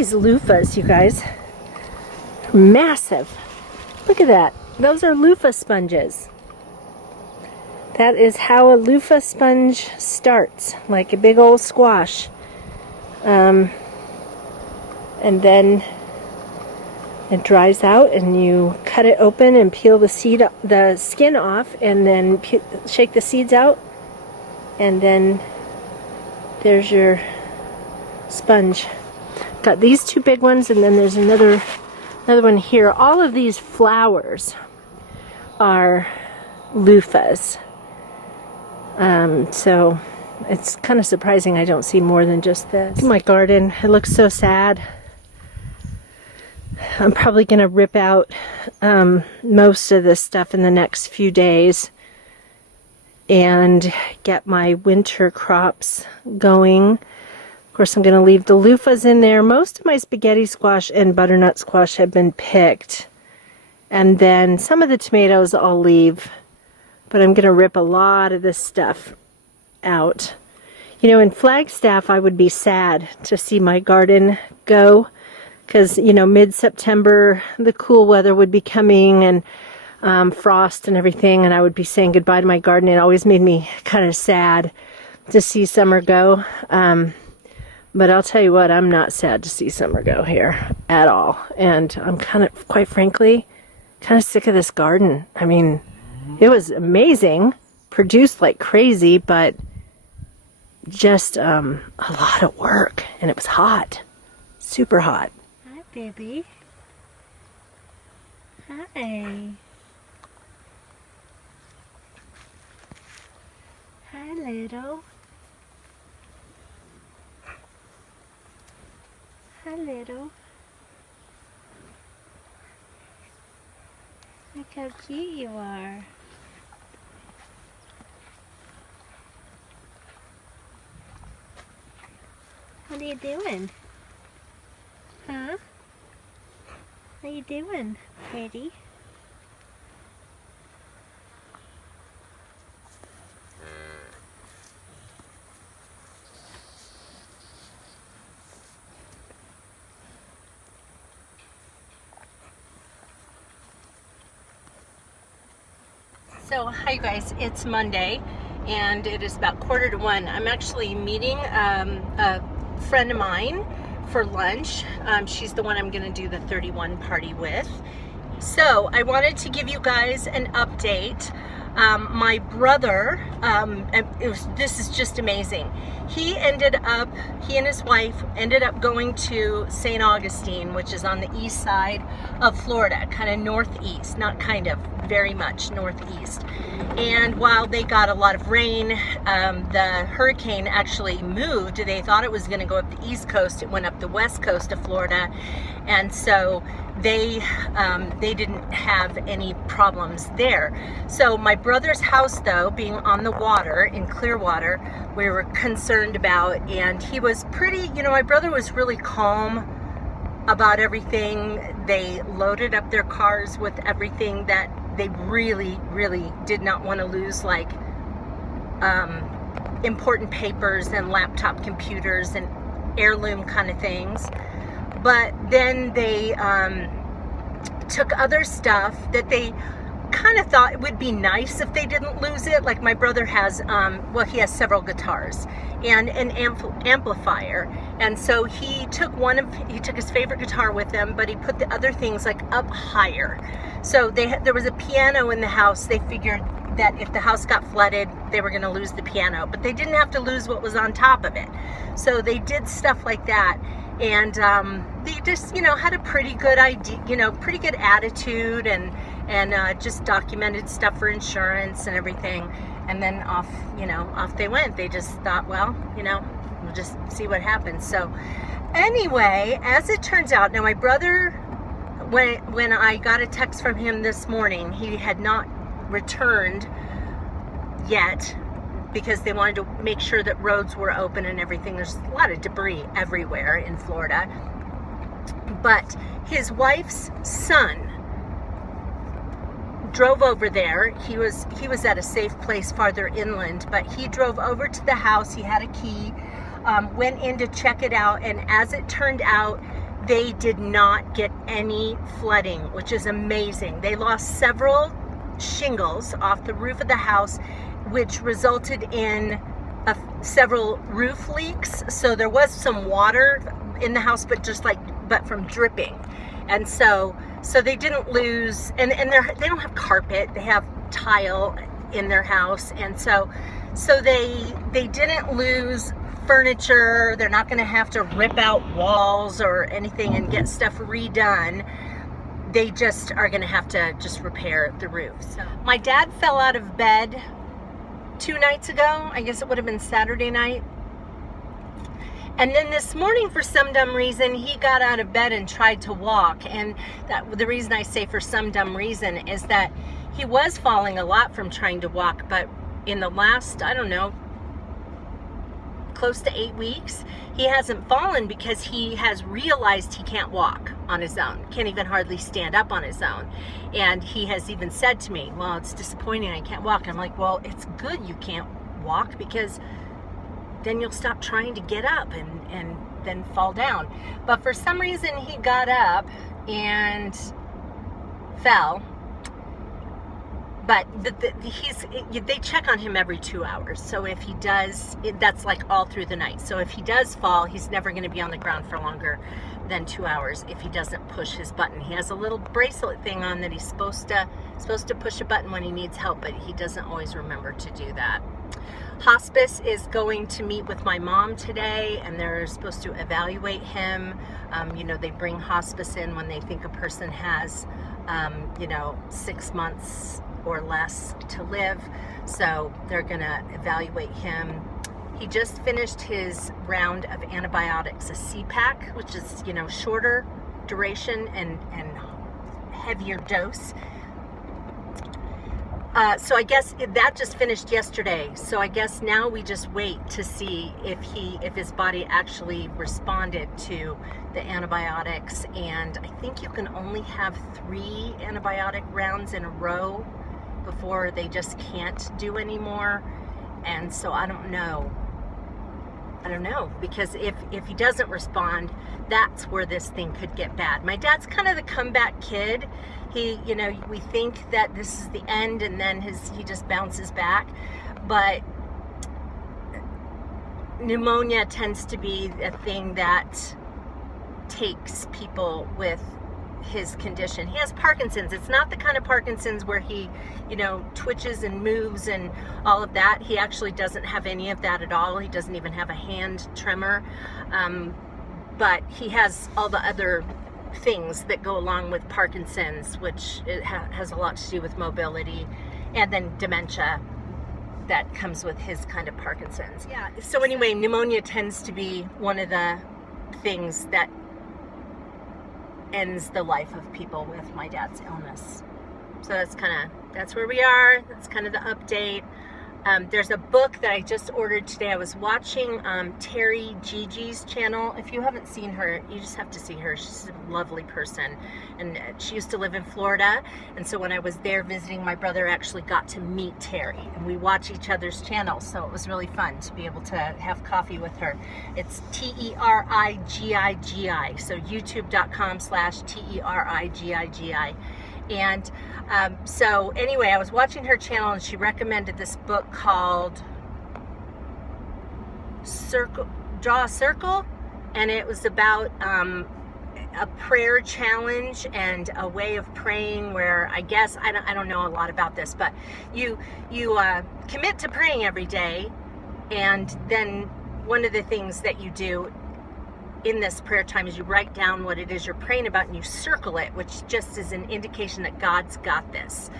these loofahs, you guys. Massive. Look at that. Those are loofah sponges. That is how a loofah sponge starts, like a big old squash. And then it dries out, and you cut it open and peel the skin off, and then shake the seeds out, and then there's your sponge. Got these two big ones, and then there's another one here. All of these flowers are loofahs. So it's kind of surprising I don't see more than just this. My garden, it looks so sad. I'm probably going to rip out most of this stuff in the next few days and get my winter crops going. Of course, I'm going to leave the loofahs in there. Most of my spaghetti squash and butternut squash have been picked. And then some of the tomatoes I'll leave. But I'm going to rip a lot of this stuff out. You know, in Flagstaff, I would be sad to see my garden go. Because, you know, mid-September, the cool weather would be coming, and frost and everything, and I would be saying goodbye to my garden. It always made me kind of sad to see summer go. But I'll tell you what, I'm not sad to see summer go here at all. And I'm kind of, quite frankly, kind of sick of this garden. I mean, it was amazing, produced like crazy, but just a lot of work. And it was hot, super hot. Hi, baby. Hi. Hi, little. Hi, little. Look how cute you are. What are you doing? Huh? What are you doing, pretty? So, hi guys, it's Monday and it is about 1:45. I'm actually meeting a friend of mine for lunch. She's the one I'm going to do the 31 party with. So I wanted to give you guys an update. My brother, this is just amazing. He and his wife ended up going to St. Augustine, which is on the east side of Florida, kind of northeast, not kind of, very much northeast. And while they got a lot of rain, the hurricane actually moved. They thought it was going to go up the east coast. It went up the west coast of Florida, and so they didn't have any problems there. So my brother's house, though, being on the water in Clearwater, we were concerned about, and he was pretty, you know, my brother was really calm about everything. They loaded up their cars with everything that they really, really did not want to lose, like important papers and laptop computers and heirloom kind of things. But then they took other stuff that they kind of thought it would be nice if they didn't lose it. Like my brother has, well, he has several guitars and an amplifier. And so he took his favorite guitar with him, but he put the other things like up higher. So there was a piano in the house. They figured that if the house got flooded, they were going to lose the piano, but they didn't have to lose what was on top of it. So they did stuff like that. And they just, you know, had a pretty good idea, you know, pretty good attitude, and just documented stuff for insurance and everything. And then off they went. They just thought, well, you know, we'll just see what happens. So anyway, as it turns out, now my brother, when I got a text from him this morning, he had not returned yet, because they wanted to make sure that roads were open and everything. There's a lot of debris everywhere in Florida. But his wife's son drove over there. He was at a safe place farther inland, but he drove over to the house. He had a key, went in to check it out, and as it turned out, they did not get any flooding, which is amazing. They lost several shingles off the roof of the house, which resulted in several roof leaks. So there was some water in the house, but from dripping. And so they didn't lose, and they don't have carpet, they have tile in their house. And so they didn't lose furniture. They're not going to have to rip out walls or anything and get stuff redone. They just are going to have to just repair the roof. So my dad fell out of bed 2 nights ago. I guess it would have been Saturday night. And then this morning, for some dumb reason, he got out of bed and tried to walk. And the reason I say for some dumb reason is that he was falling a lot from trying to walk, but in the last, I don't know, close to 8 weeks, he hasn't fallen because he has realized he can't walk on his own, can't even hardly stand up on his own. And he has even said to me, well, it's disappointing I can't walk. I'm like, well, it's good you can't walk, because then you'll stop trying to get up and then fall down. But for some reason he got up and fell. But they check on him every 2 hours. So if he does, that's like all through the night. So if he does fall, he's never going to be on the ground for longer than 2 hours if he doesn't push his button. He has a little bracelet thing on that he's supposed to push a button when he needs help, but he doesn't always remember to do that. Hospice is going to meet with my mom today, and they're supposed to evaluate him. They bring hospice in when they think a person has 6 months or less to live. So they're gonna evaluate him. He just finished his round of antibiotics, a CPAC, which is, shorter duration and heavier dose. So I guess that just finished yesterday. So I guess now we just wait to see if his body actually responded to the antibiotics. And I think you can only have 3 antibiotic rounds in a row before they just can't do anymore. And so I don't know, because if he doesn't respond, that's where this thing could get bad. My dad's kind of the comeback kid. He, we think that this is the end, and then he just bounces back. But pneumonia tends to be a thing that takes people with his condition. He has Parkinson's. It's not the kind of Parkinson's where he, twitches and moves and all of that. He actually doesn't have any of that at all. He doesn't even have a hand tremor. But he has all the other things that go along with Parkinson's, which has a lot to do with mobility, and then dementia that comes with his kind of Parkinson's. Yeah. So anyway, pneumonia tends to be one of the things that ends the life of people with my dad's illness. So that's where we are. That's kind of the update. There's a book that I just ordered today. I was watching Terry Gigi's channel. If you haven't seen her, you just have to see her. She's a lovely person, and she used to live in Florida. And so when I was there visiting, my brother actually got to meet Terry, and we watch each other's channels. So it was really fun to be able to have coffee with her. It's TERIGIGI. So youtube.com/TERIGIGI. And so anyway, I was watching her channel, and she recommended this book called Draw a Circle, and it was about a prayer challenge and a way of praying where I guess I don't know a lot about this, but you commit to praying every day, and then one of the things that you do in this prayer time is you write down what it is you're praying about, and you circle it, which just is an indication that God's got this.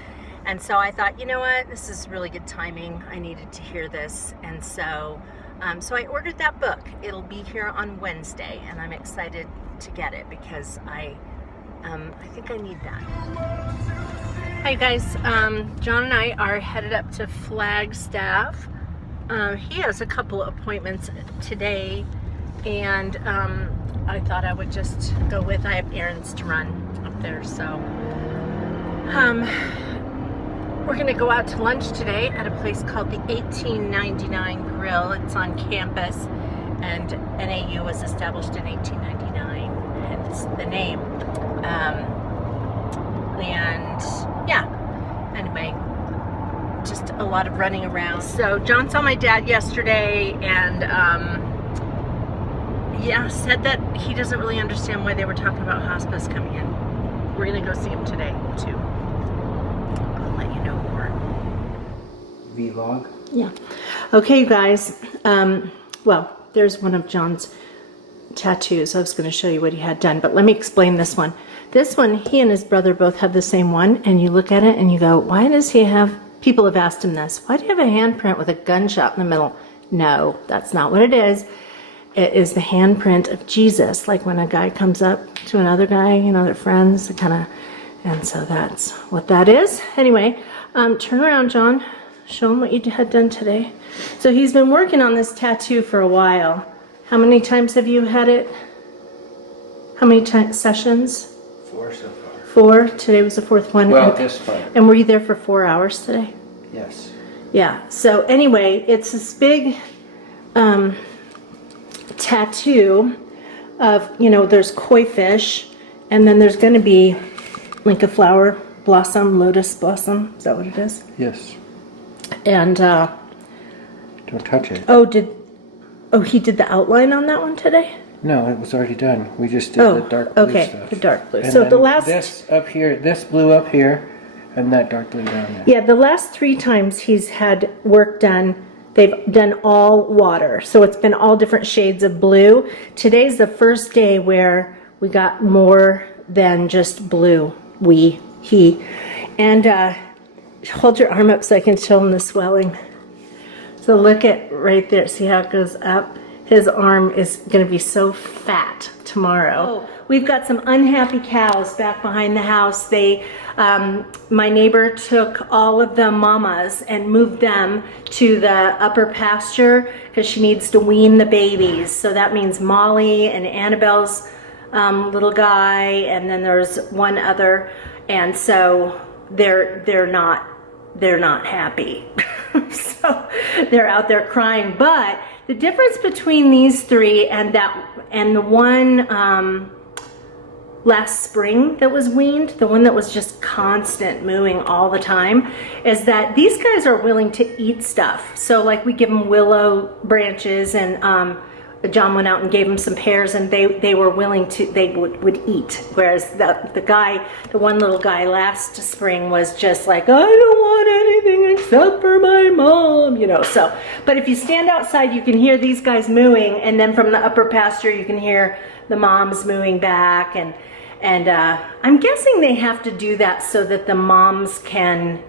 And so I thought, you know what, this is really good timing. I needed to hear this. And so so I ordered that book. It'll be here on Wednesday, and I'm excited to get it because I think I need that. Hi guys, John and I are headed up to Flagstaff. He has a couple of appointments today, and I thought I would just go with. I have errands to run up there, so we're gonna go out to lunch today at a place called the 1899 Grill. It's on campus, and NAU was established in 1899, and name. And yeah, anyway, just a lot of running around. So John saw my dad yesterday, and yeah, said that he doesn't really understand why they were talking about hospice coming in. We're gonna go see him today too. I'll let you know more. Vlog. Yeah. Okay, you guys. Well, there's one of John's tattoos. I was going to show you what he had done, but let me explain this one. This one, he and his brother both have the same one, and you look at it and you go, why does he have, people have asked him this, why do you have a handprint with a gunshot in the middle? No, that's not what it is. It is the handprint of Jesus, like when a guy comes up to another guy, you know, they're friends, and so that's what that is. Anyway, turn around, John. Show him what you had done today. So he's been working on this tattoo for a while. How many times have you had it? How many sessions? 4 so far. 4. Today was the 4th one. Well, this part. And were you there for 4 hours today? Yes. Yeah. So anyway, it's this big tattoo of, you know, there's koi fish, and then there's going to be like a flower blossom, lotus blossom. Is that what it is? Yes. And Don't touch it. he did the outline on that one today? No, it was already done. We just did the dark blue stuff. The dark blue. And So then the last, this up here, this blue up here, and that dark blue down there. yeah, the last 3 times he's had work done, they've done all water. So it's been all different shades of blue. Today's the first day where we got more than just blue. He. And hold your arm up so I can show him the swelling. So look at right there. See how it goes up? His arm is going to be so fat tomorrow. Oh. We've got some unhappy cows back behind the house. They, my neighbor took all of the mamas and moved them to the upper pasture because she needs to wean the babies. So that means Molly and Annabelle's little guy, and then there's one other. And so they're not happy. So they're out there crying. But the difference between these 3 and the one last spring that was weaned, the one that was just constant mooing all the time, is that these guys are willing to eat stuff. So like we give them willow branches, and John went out and gave them some pears, and they were willing to, they would eat. Whereas the one little guy last spring was just like, I don't want anything except for my mom, you know. So, but if you stand outside, you can hear these guys mooing, and then from the upper pasture, you can hear the moms mooing back, and I'm guessing they have to do that so that the moms can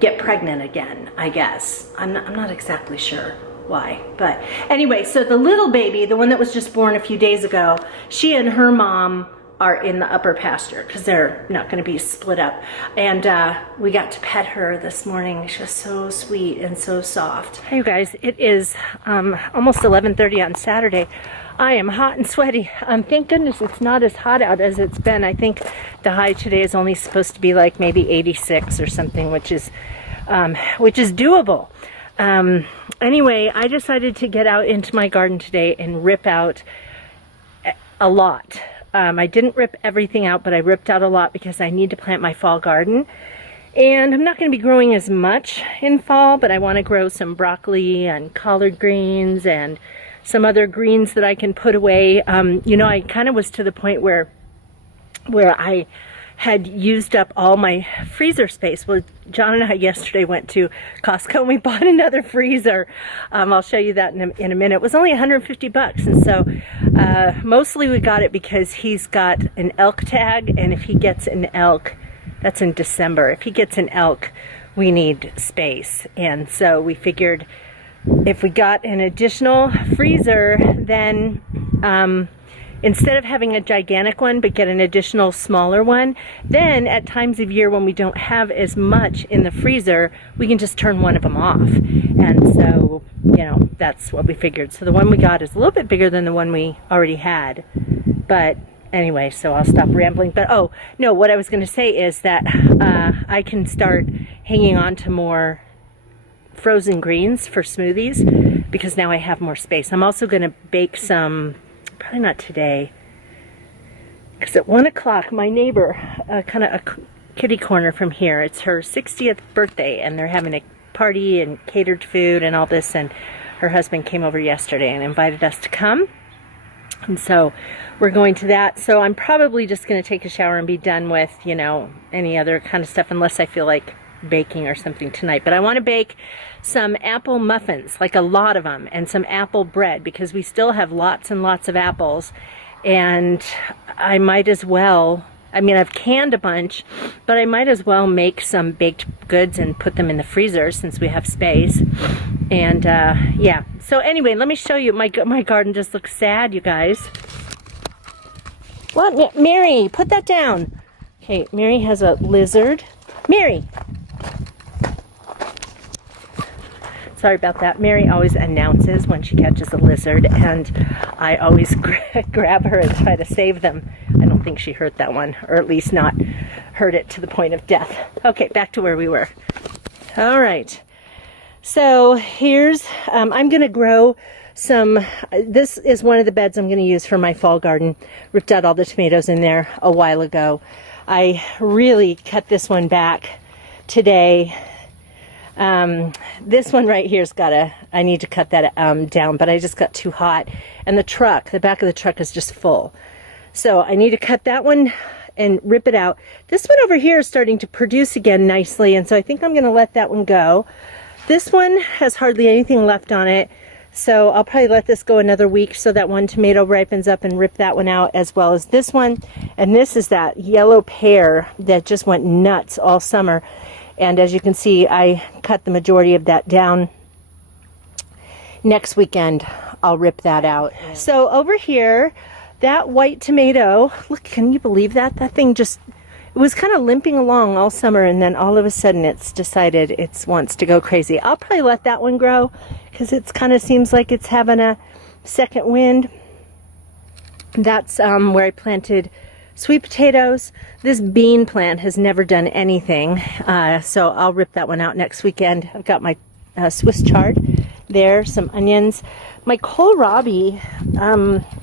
get pregnant again, I guess. I'm not exactly sure why. But anyway, so the little baby, the one that was just born a few days ago, she and her mom are in the upper pasture because they're not going to be split up. And we got to pet her this morning. She was so sweet and so soft. Hey, you guys, it is almost 11:30 on Saturday. I am hot and sweaty. Thank goodness it's not as hot out as it's been. I think the high today is only supposed to be like maybe 86 or something, which is doable. Anyway, I decided to get out into my garden today and rip out a lot. I didn't rip everything out, but I ripped out a lot because I need to plant my fall garden. And I'm not going to be growing as much in fall, but I want to grow some broccoli and collard greens and some other greens that I can put away. You know, I kind of was to the point where I had used up all my freezer space. Well, John and I yesterday went to Costco and we bought another freezer. I'll show you that in a minute. It was only 150 bucks, and so mostly we got it because he's got an elk tag, and if he gets an elk, that's in December. If he gets an elk, we need space, and so we figured if we got an additional freezer, then instead of having a gigantic one, but get an additional smaller one, then at times of year when we don't have as much in the freezer, we can just turn one of them off. And so, you know, that's what we figured. So the one we got is a little bit bigger than the one we already had. But anyway, so I'll stop rambling. But oh, no, what I was going to say is that I can start hanging on to more frozen greens for smoothies because now I have more space. I'm also going to bake some probably not today. Because at 1 o'clock, my neighbor, kind of a kitty corner from here, it's her 60th birthday, and they're having a party and catered food and all this, and her husband came over yesterday and invited us to come. And so we're going to that. So I'm probably just going to take a shower and be done with, you know, any other kind of stuff, unless I feel like baking or something tonight. But I want to bake some apple muffins, like a lot of them, and some apple bread, because we still have lots and lots of apples. And I might as well, I mean, I've canned a bunch, but I might as well make some baked goods and put them in the freezer since we have space. And yeah, so anyway, let me show you. My garden just looks sad, you guys. What? Mary, put that down. Okay, Mary has a lizard. Mary! Sorry about that. Mary always announces when she catches a lizard, and I always grab her and try to save them. I don't think she hurt that one, or at least not hurt it to the point of death. Okay, back to where we were. All right. So here's, I'm going to grow some, this is one of the beds I'm going to use for my fall garden. Ripped out all the tomatoes in there a while ago. I really cut this one back today. This one right here's got I need to cut that down, but I just got too hot. And the back of the truck is just full. So I need to cut that one and rip it out. This one over here is starting to produce again nicely, and so I think I'm going to let that one go. This one has hardly anything left on it, so I'll probably let this go another week so that one tomato ripens up and rip that one out, as well as this one. And this is that yellow pear that just went nuts all summer. And as you can see, I cut the majority of that down. Next weekend, I'll rip that out. So over here, that white tomato, look, can you believe that? That thing just, it was kind of limping along all summer, and then all of a sudden it's decided it wants to go crazy. I'll probably let that one grow because it kind of seems like it's having a second wind. That's where I planted sweet potatoes. This bean plant has never done anything, so I'll rip that one out next weekend. I've got my Swiss chard there, some onions. My kohlrabi,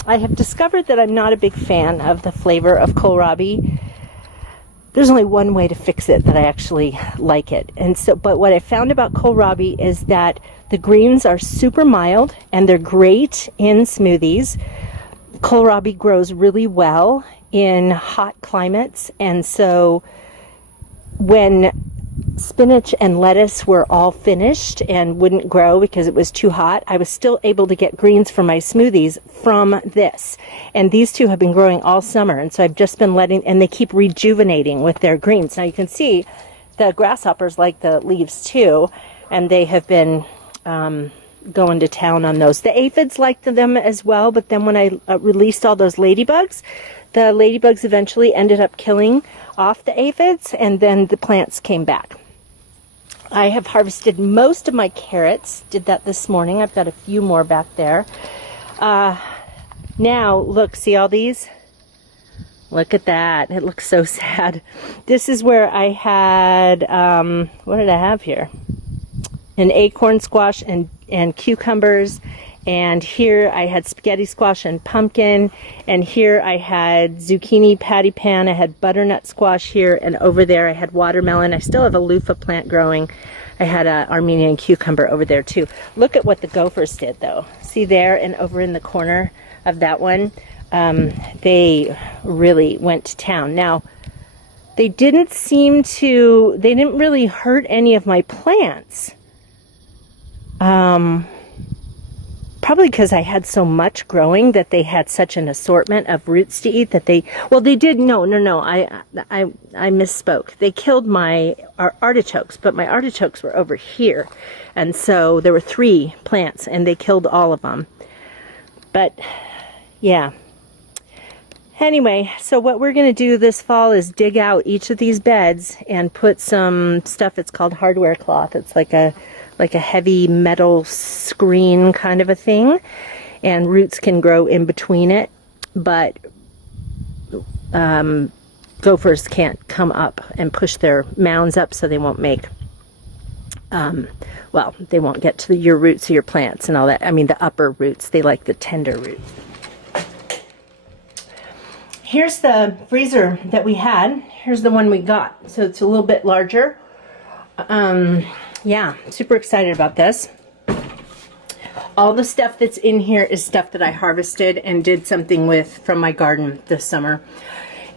I have discovered that I'm not a big fan of the flavor of kohlrabi. There's only one way to fix it that I actually like it. And so, but what I found about kohlrabi is that the greens are super mild and they're great in smoothies. Kohlrabi grows really well in hot climates, and so when spinach and lettuce were all finished and wouldn't grow because it was too hot, I was still able to get greens for my smoothies from this. And these two have been growing all summer, and so I've just been letting, and they keep rejuvenating with their greens. Now you can see the grasshoppers like the leaves too, and they have been going to town on those. The aphids liked them as well, but then when I released all those ladybugs, the ladybugs eventually ended up killing off the aphids, and then the plants came back. I have harvested most of my carrots. Did that this morning. I've got a few more back there. Now, look, see all these? Look at that. It looks so sad. This is where I had, what did I have here? An acorn squash and cucumbers. And here I had spaghetti squash and pumpkin. And here I had zucchini patty pan. I had butternut squash here. And over there I had watermelon. I still have a loofah plant growing. I had an Armenian cucumber over there too. Look at what the gophers did though. See there and over in the corner of that one? They really went to town. Now, they didn't really hurt any of my plants. Probably because I had so much growing that they had such an assortment of roots to eat that they did, no, I misspoke. They killed my artichokes, but my artichokes were over here. And so there were 3 plants and they killed all of them. But yeah. Anyway, so what we're going to do this fall is dig out each of these beds and put some stuff. It's called hardware cloth. It's like a heavy metal screen kind of a thing, and roots can grow in between it, but gophers can't come up and push their mounds up, so they won't make they won't get to your roots of your plants and all that. I mean the upper roots, they like the tender roots. here's the freezer that we had. Here's the one we got. So it's a little bit larger. Yeah, super excited about this. All the stuff that's in here is stuff that I harvested and did something with from my garden this summer.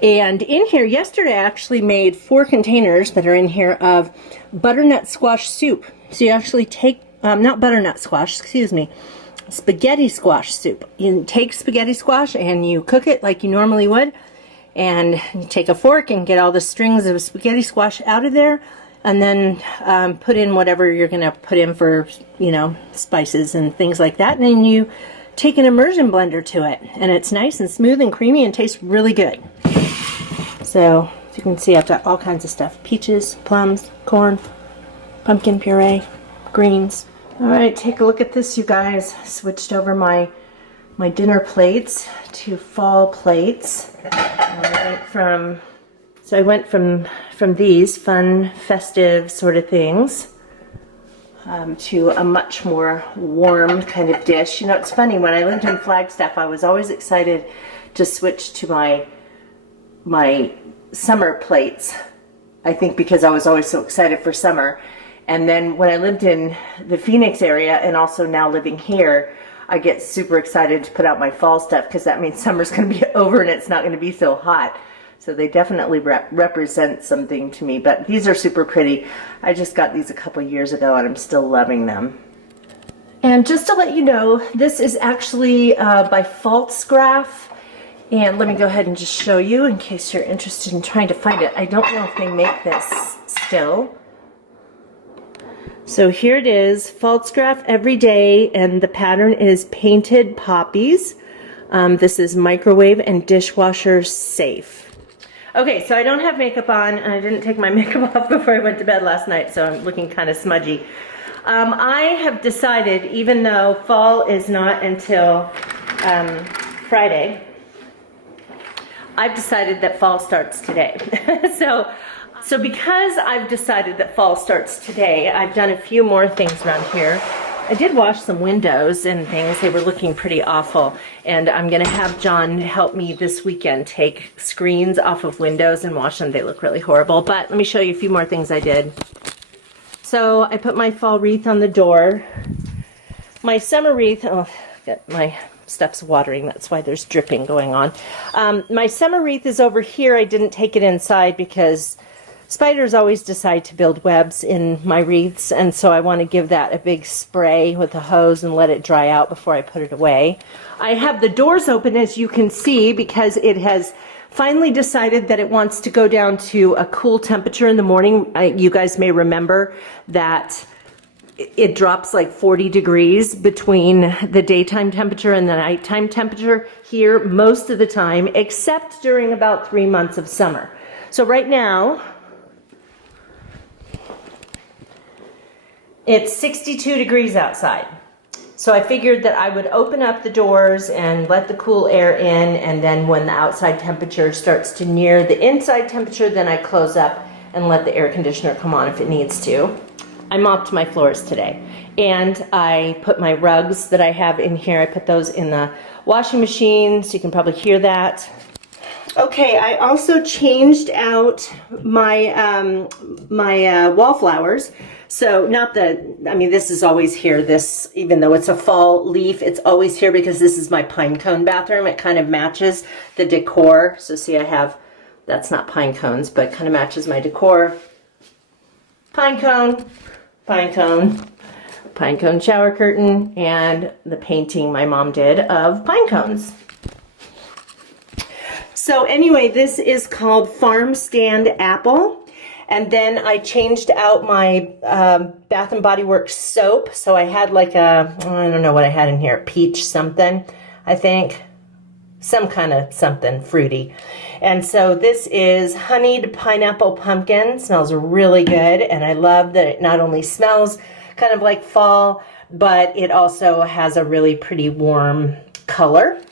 And in here, yesterday I actually made 4 containers that are in here of butternut squash soup. So you actually take, not butternut squash, excuse me, spaghetti squash soup. You take spaghetti squash and you cook it like you normally would. And you take a fork and get all the strings of spaghetti squash out of there. And then put in whatever you're going to put in for, you know, spices and things like that. And then you take an immersion blender to it. And it's nice and smooth and creamy and tastes really good. So, as you can see, I've got all kinds of stuff. Peaches, plums, corn, pumpkin puree, greens. All right, take a look at this, you guys. Switched over my dinner plates to fall plates. I went from these fun, festive sort of things to a much more warm kind of dish. You know, it's funny, when I lived in Flagstaff, I was always excited to switch to my summer plates. I think because I was always so excited for summer. And then when I lived in the Phoenix area and also now living here, I get super excited to put out my fall stuff because that means summer's going to be over and it's not going to be so hot. So they definitely represent something to me, but these are super pretty. I just got these a couple years ago and I'm still loving them. And just to let you know, this is actually by Pfaltzgraff. And let me go ahead and just show you in case you're interested in trying to find it. I don't know if they make this still. So here it is, Pfaltzgraff Everyday, and the pattern is Painted Poppies. This is microwave and dishwasher safe. Okay, so I don't have makeup on, and I didn't take my makeup off before I went to bed last night, so I'm looking kind of smudgy. I have decided, even though fall is not until Friday, I've decided that fall starts today. So because I've decided that fall starts today, I've done a few more things around here. I did wash some windows and things. They were looking pretty awful. And I'm going to have John help me this weekend take screens off of windows and wash them. They look really horrible. But let me show you a few more things I did. So I put my fall wreath on the door. My summer wreath, oh, my stuff's watering. That's why there's dripping going on. My summer wreath is over here. I didn't take it inside because spiders always decide to build webs in my wreaths, and so I want to give that a big spray with a hose and let it dry out before I put it away. I have the doors open, as you can see, because it has finally decided that it wants to go down to a cool temperature in the morning. You guys may remember that it drops like 40 degrees between the daytime temperature and the nighttime temperature here most of the time, except during about 3 months of summer. So right now, it's 62 degrees outside. So I figured that I would open up the doors and let the cool air in, and then when the outside temperature starts to near the inside temperature, then I close up and let the air conditioner come on if it needs to. I mopped my floors today, and I put my rugs that I have in here, I put those in the washing machine, so you can probably hear that. Okay, I also changed out my wallflowers. So not the, I mean, this is always here, this, even though it's a fall leaf, it's always here because this is my pine cone bathroom. It kind of matches the decor. So see, I have, that's not pine cones, but kind of matches my decor. Pine cone, pine cone, pine cone shower curtain, and the painting my mom did of pine cones. So anyway, this is called Farm Stand Apple. And then I changed out my Bath & Body Works soap. So I had like a, I don't know what I had in here, peach something, I think. Some kind of something fruity. And so this is honeyed pineapple pumpkin. Smells really good. And I love that it not only smells kind of like fall, but it also has a really pretty warm color.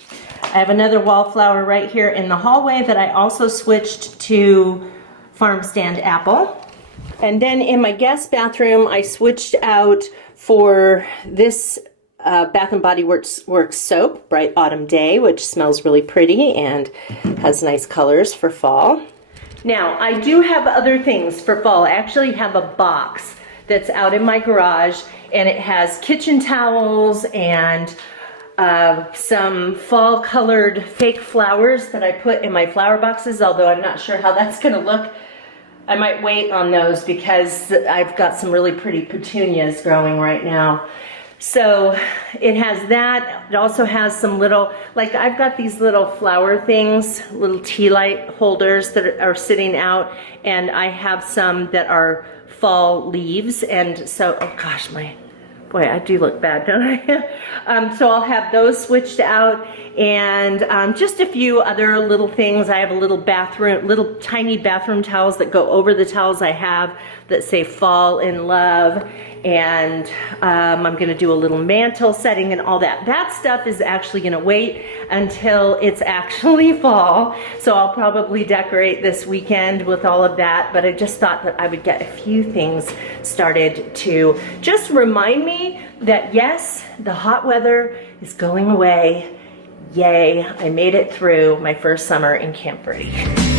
I have another wallflower right here in the hallway that I also switched to Farm Stand Apple. And then in my guest bathroom, I switched out for this Bath and Body Works soap, Bright Autumn Day, which smells really pretty and has nice colors for fall. Now, I do have other things for fall. I actually have a box that's out in my garage, and it has kitchen towels and some fall colored fake flowers that I put in my flower boxes, although I'm not sure how that's gonna look. I might wait on those because I've got some really pretty petunias growing right now. So it has that. It also has some little, like I've got these little flower things, little tea light holders that are sitting out, and I have some that are fall leaves. And so, oh gosh, boy, I do look bad, don't I? So I'll have those switched out, and just a few other little things. I have a little tiny bathroom towels that go over the towels I have that say Fall in Love, and I'm gonna do a little mantle setting and all that. That stuff is actually gonna wait until it's actually fall, so I'll probably decorate this weekend with all of that, but I just thought that I would get a few things started to just remind me that yes, the hot weather is going away. Yay, I made it through my first summer in Camp Verde.